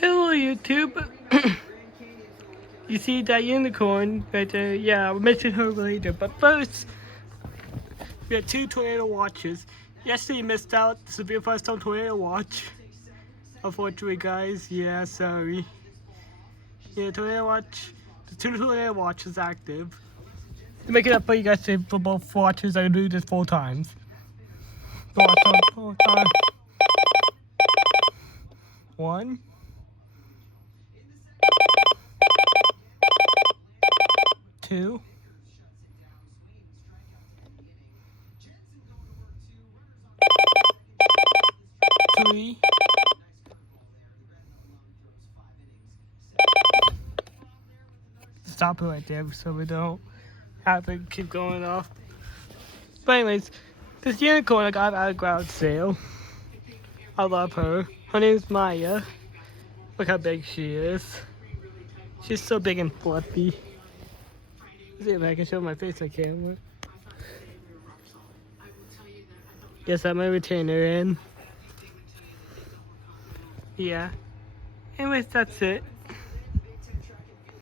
Hello YouTube. You see that unicorn right there? Yeah, I'll mention her later. But first, we have two tornado watches. Yesterday you missed out. This will be your first time tornado watch. Unfortunately, guys. Yeah, sorry. Yeah, tornado watch. The two tornado watches active. To make it up for you guys for both watches, I do this 4 times. 4 times. 1. 2. 3. Stop it right there so we don't have to keep going off. But anyways, this unicorn I got at a garage sale. I love her. Her name's Maya. Look how big she is. She's so big and fluffy. Let's see if I can show my face on camera. Yes, I'm gonna return her in. Yeah. Anyways, that's it.